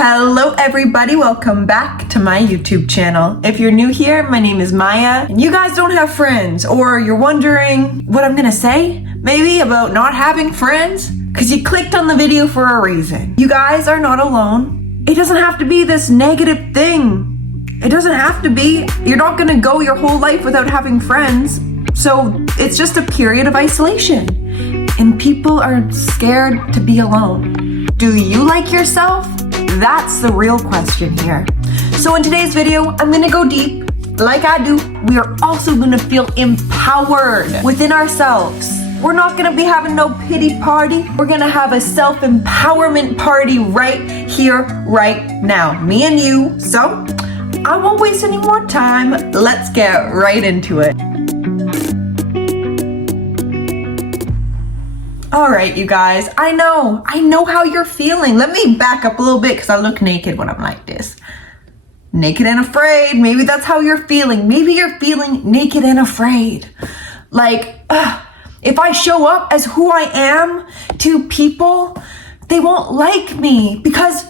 Hello everybody, welcome back to my YouTube channel. If you're new here, my name is Maya, and you guys don't have friends, or you're wondering what I'm gonna say, maybe about not having friends, because you clicked on the video for a reason. You guys are not alone. It doesn't have to be this negative thing. It doesn't have to be. You're not gonna go your whole life without having friends. So it's just a period of isolation, and people are scared to be alone. Do you like yourself? That's the real question here. So in today's video, I'm gonna go deep. Like I do, we are also gonna feel empowered within ourselves. We're not gonna be having no pity party. We're gonna have a self-empowerment party right here, right now. Me and you. So I won't waste any more time. Let's get right into it. All right, you guys, I know how you're feeling. Let me back up a little bit because I look naked when I'm like this. Naked and afraid. Maybe that's how you're feeling. Maybe you're feeling naked and afraid. Like, if I show up as who I am to people, they won't like me because,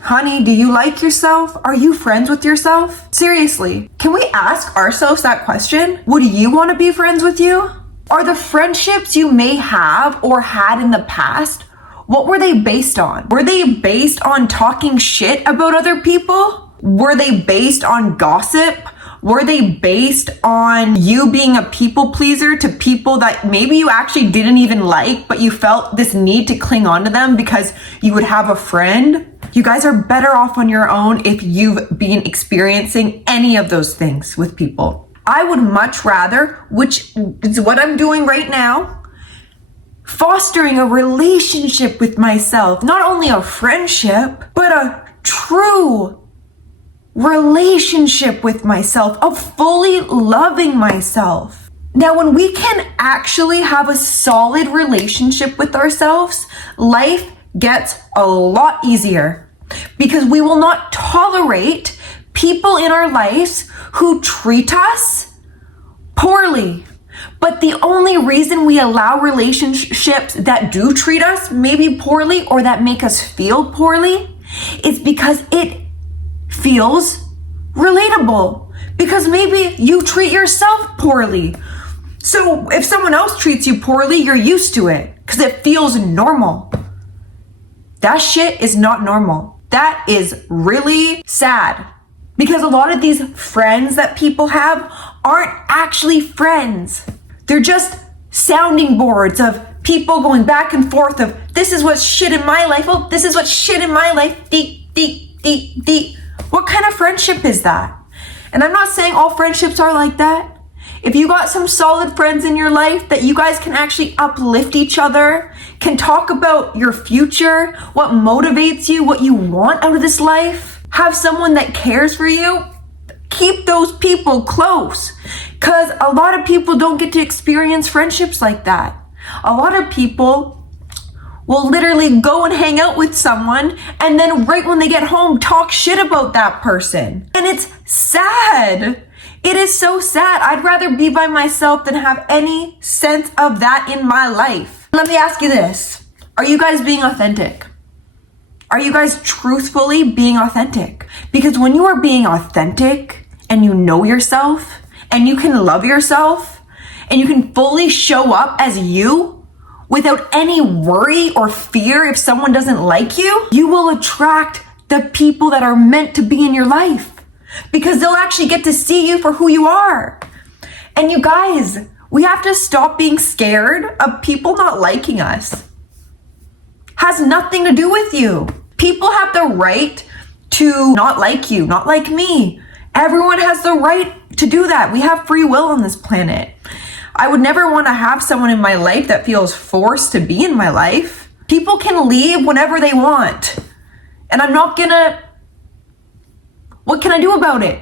honey, do you like yourself? Are you friends with yourself? Seriously, can we ask ourselves that question? Would you want to be friends with you? Are the friendships you may have or had in the past, what were they based on? Were they based on talking shit about other people? Were they based on gossip? Were they based on you being a people pleaser to people that maybe you actually didn't even like, but you felt this need to cling on to them because you would have a friend? You guys are better off on your own if you've been experiencing any of those things with people. I would much rather, which is what I'm doing right now, fostering a relationship with myself. Not only a friendship, but a true relationship with myself, of fully loving myself. Now, when we can actually have a solid relationship with ourselves, life gets a lot easier because we will not tolerate people in our lives who treat us poorly. But the only reason we allow relationships that do treat us maybe poorly or that make us feel poorly is because it feels relatable. Because maybe you treat yourself poorly. So if someone else treats you poorly, you're used to it because it feels normal. That shit is not normal. That is really sad. Because a lot of these friends that people have aren't actually friends. They're just sounding boards of people going back and forth of, this is what's shit in my life. Oh, this is what's shit in my life. Deep. What kind of friendship is that? And I'm not saying all friendships are like that. If you got some solid friends in your life that you guys can actually uplift each other, can talk about your future, what motivates you, what you want out of this life, have someone that cares for you, keep those people close. Because a lot of people don't get to experience friendships like that. A lot of people will literally go and hang out with someone and then right when they get home, talk shit about that person. And it's sad. It is so sad. I'd rather be by myself than have any sense of that in my life. Let me ask you this. Are you guys being authentic? Are you guys truthfully being authentic? Because when you are being authentic and you know yourself and you can love yourself and you can fully show up as you without any worry or fear if someone doesn't like you, you will attract the people that are meant to be in your life because they'll actually get to see you for who you are. And you guys, we have to stop being scared of people not liking us. Has nothing to do with you. People have the right to not like you, not like me. Everyone has the right to do that. We have free will on this planet. I would never want to have someone in my life that feels forced to be in my life. People can leave whenever they want. And I'm not gonna... What can I do about it?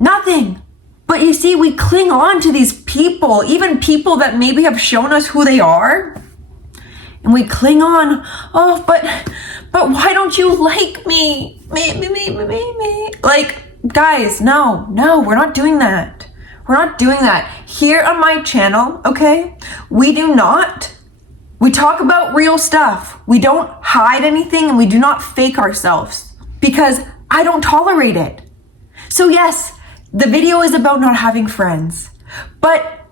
Nothing. But you see, we cling on to these people, even people that maybe have shown us who they are. And we cling on, oh, but why don't you like me? Me. Like, guys, no, we're not doing that. We're not doing that. Here on my channel, okay, we do not We talk about real stuff. We don't hide anything and we do not fake ourselves because I don't tolerate it. So yes, the video is about not having friends, but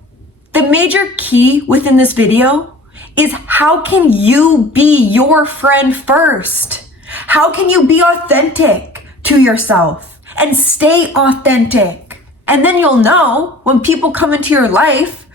the major key within this video is how can you be your friend first? How can you be authentic to yourself and stay authentic? And then you'll know when people come into your life,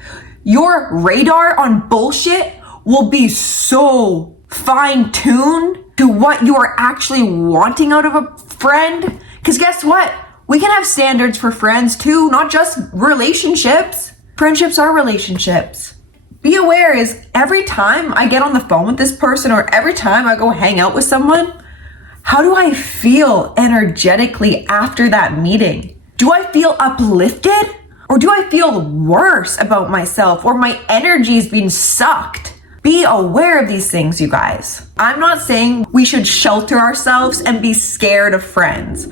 your radar on bullshit will be so fine-tuned to what you are actually wanting out of a friend. Because guess what? We can have standards for friends too, not just relationships. Friendships are relationships. Be aware is every time I get on the phone with this person or every time I go hang out with someone, how do I feel energetically after that meeting? Do I feel uplifted or do I feel worse about myself or my energy is being sucked? Be aware of these things, you guys. I'm not saying we should shelter ourselves and be scared of friends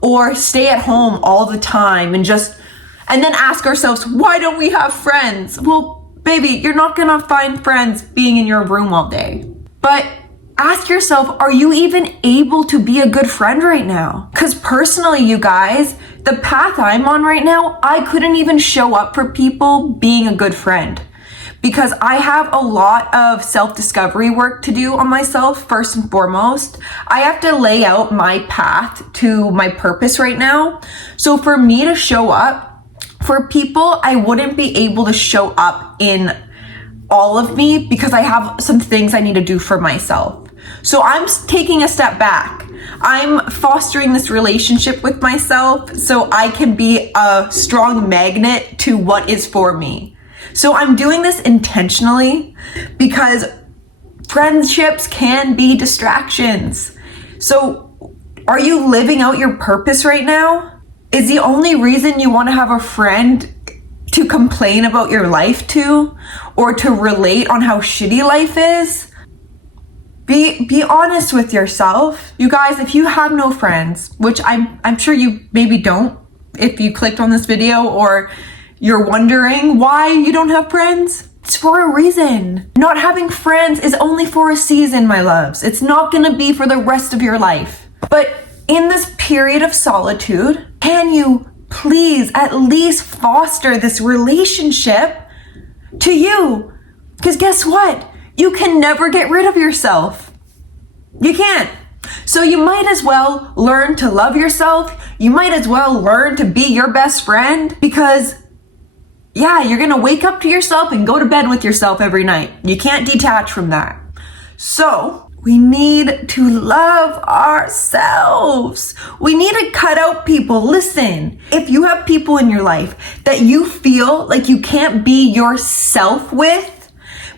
or stay at home all the time and then ask ourselves, why don't we have friends? Well, baby, you're not gonna find friends being in your room all day. But ask yourself, are you even able to be a good friend right now? Because personally, you guys, the path I'm on right now, I couldn't even show up for people being a good friend. Because I have a lot of self-discovery work to do on myself, first and foremost. I have to lay out my path to my purpose right now. So for me to show up for people, I wouldn't be able to show up in all of me because I have some things I need to do for myself. So I'm taking a step back. I'm fostering this relationship with myself so I can be a strong magnet to what is for me. So I'm doing this intentionally because friendships can be distractions. So are you living out your purpose right now? Is the only reason you want to have a friend to complain about your life to or to relate on how shitty life is? Be honest with yourself. You guys, if you have no friends, which I'm sure you maybe don't if you clicked on this video or you're wondering why you don't have friends, it's for a reason. Not having friends is only for a season, my loves. It's not gonna be for the rest of your life. But in this period of solitude, can you please at least foster this relationship to you? Because guess what? You can never get rid of yourself. You can't. So you might as well learn to love yourself. You might as well learn to be your best friend because yeah, you're gonna wake up to yourself and go to bed with yourself every night. You can't detach from that. So we need to love ourselves. We need to cut out people. Listen, if you have people in your life that you feel like you can't be yourself with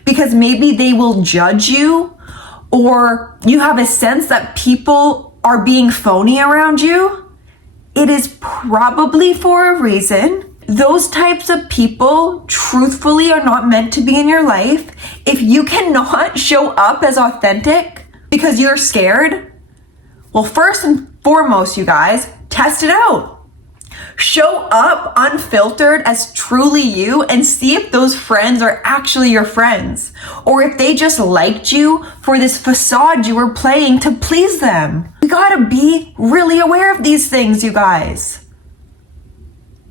because maybe they will judge you or you have a sense that people are being phony around you, it is probably for a reason. Those types of people truthfully are not meant to be in your life. If you cannot show up as authentic because you're scared, well, first and foremost, you guys, test it out. Show up unfiltered as truly you and see if those friends are actually your friends or if they just liked you for this facade you were playing to please them. We gotta be really aware of these things, you guys.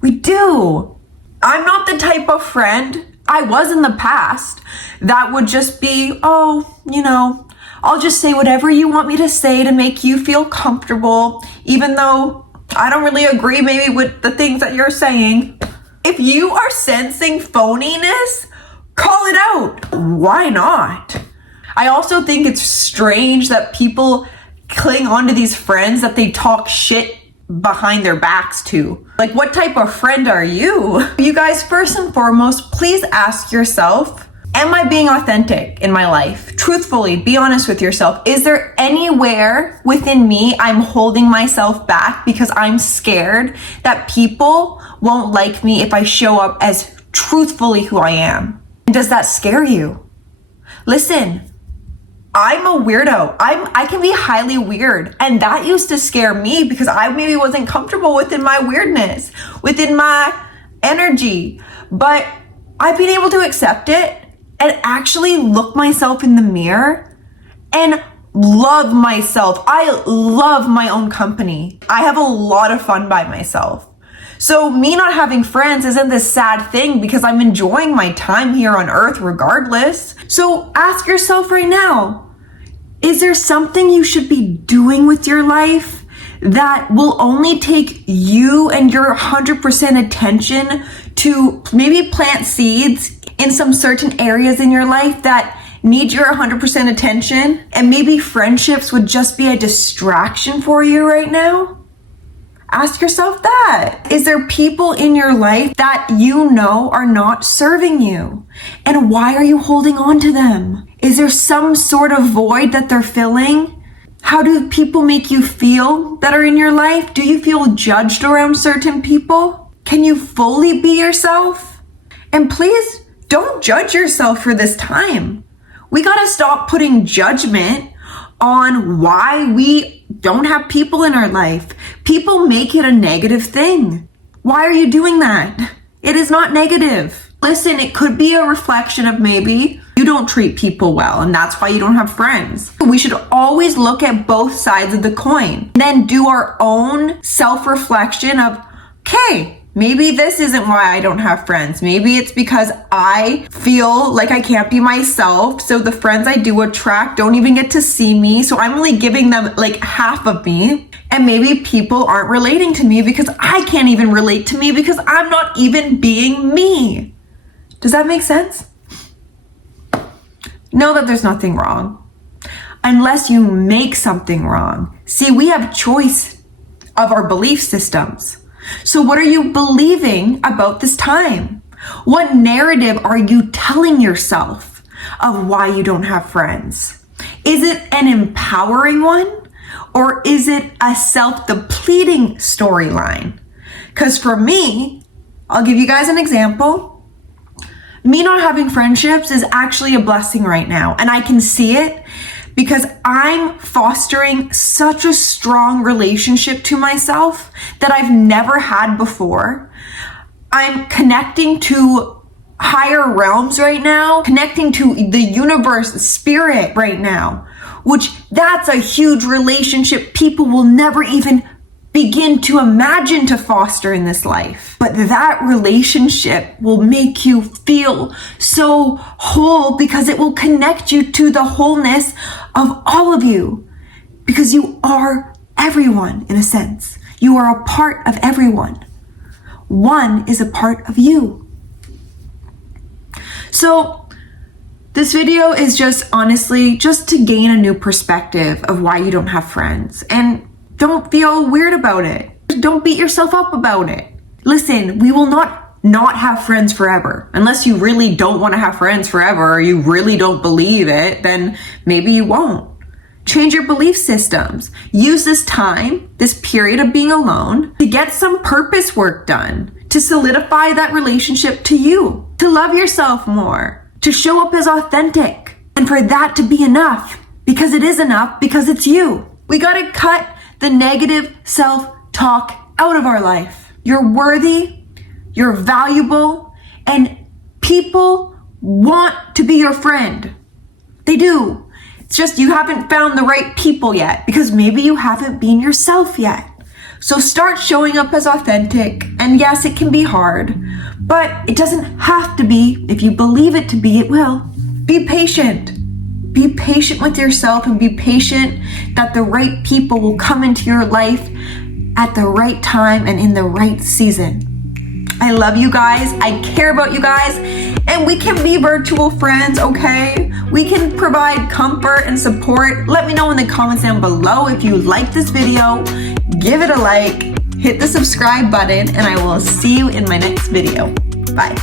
We do. I'm not the type of friend, I was in the past, that would just be, I'll just say whatever you want me to say to make you feel comfortable, even though I don't really agree maybe with the things that you're saying. If you are sensing phoniness, call it out. Why not? I also think it's strange that people cling on to these friends that they talk shit behind their backs to. Like, what type of friend are you? You guys, first and foremost, please ask yourself, am I being authentic in my life? Truthfully, be honest with yourself. Is there anywhere within me I'm holding myself back because I'm scared that people won't like me if I show up as truthfully who I am? And does that scare you? Listen, I'm a weirdo. I can be highly weird. And that used to scare me because I maybe wasn't comfortable within my weirdness, within my energy. But I've been able to accept it. and actually look myself in the mirror and love myself. I love my own company. I have a lot of fun by myself. So me not having friends isn't this sad thing because I'm enjoying my time here on earth regardless. So ask yourself right now, is there something you should be doing with your life that will only take you and your 100% attention to maybe plant seeds in some certain areas in your life that need your 100% attention? And maybe friendships would just be a distraction for you right now? Ask yourself that. Is there people in your life that you know are not serving you? And why are you holding on to them? Is there some sort of void that they're filling? How do people make you feel that are in your life? Do you feel judged around certain people? Can you fully be yourself? And please don't judge yourself for this time. We gotta stop putting judgment on why we don't have people in our life. People make it a negative thing. Why are you doing that? It is not negative. Listen, it could be a reflection of maybe you don't treat people well and that's why you don't have friends. We should always look at both sides of the coin, then do our own self-reflection of, okay, maybe this isn't why I don't have friends. Maybe it's because I feel like I can't be myself. So the friends I do attract don't even get to see me. So I'm only giving them like half of me. And maybe people aren't relating to me because I can't even relate to me because I'm not even being me. Does that make sense? Know that there's nothing wrong unless you make something wrong. See, we have choice of our belief systems. So what are you believing about this time? What narrative are you telling yourself of why you don't have friends? Is it an empowering one or is it a self-depleting storyline? Because for me, I'll give you guys an example. Me not having friendships is actually a blessing right now, and I can see it because I'm fostering such a strong relationship to myself that I've never had before. I'm connecting to higher realms right now, connecting to the universe, spirit right now, which that's a huge relationship people will never even begin to imagine to foster in this life. But that relationship will make you feel so whole because it will connect you to the wholeness of all of you. Because you are everyone in a sense. You are a part of everyone. One is a part of you. So this video is just honestly just to gain a new perspective of why you don't have friends. And don't feel weird about it. Don't beat yourself up about it. Listen, we will not have friends forever. Unless you really don't want to have friends forever or you really don't believe it, then maybe you won't. Change your belief systems. Use this time, this period of being alone, to get some purpose work done, to solidify that relationship to you, to love yourself more, to show up as authentic, and for that to be enough, because it is enough, because it's you. We gotta cut the negative self-talk out of our life. You're worthy, you're valuable, and people want to be your friend. They do. It's just you haven't found the right people yet because maybe you haven't been yourself yet. So start showing up as authentic. And yes, it can be hard, but it doesn't have to be. If you believe it to be, it will. Be patient. Be patient with yourself and be patient that the right people will come into your life at the right time and in the right season. I love you guys. I care about you guys. And we can be virtual friends, okay? We can provide comfort and support. Let me know in the comments down below if you like this video. Give it a like, hit the subscribe button, and I will see you in my next video. Bye.